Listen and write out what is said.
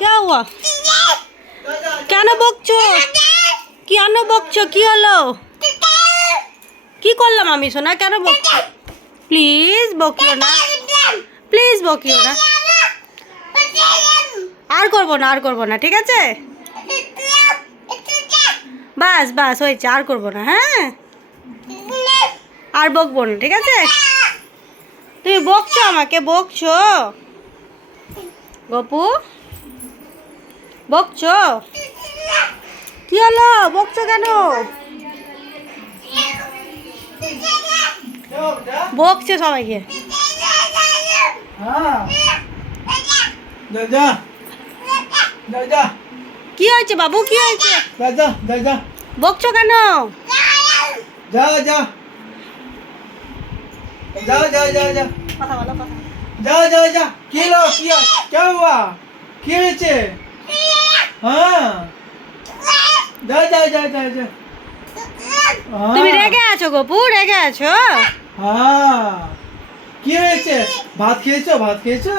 क्या हुआ? কেন বকছো? কেন বকছো? কি হলো? কি করলাম আমি সোনা? কেন বকছো? প্লিজ বকিও না, প্লিজ বকিও না। আর করবো না, আর করবো না, ঠিক আছে? বাস বাস হয়েছে, আর করবো না। হ্যাঁ, আর বকবো না, ঠিক আছে? তুমি বকছো, আমাকে বকছো গপু, বকছো। কি হলো? বকছো কেন? বকছে সবাইকে। কি হয়েছে বাবু? কি হয়েছে? বকছো কেন? কথা বলো, কথা। তুমি রেগে আছো গপু, রেগে আছো? কি হয়েছে? ভাত খেয়েছো?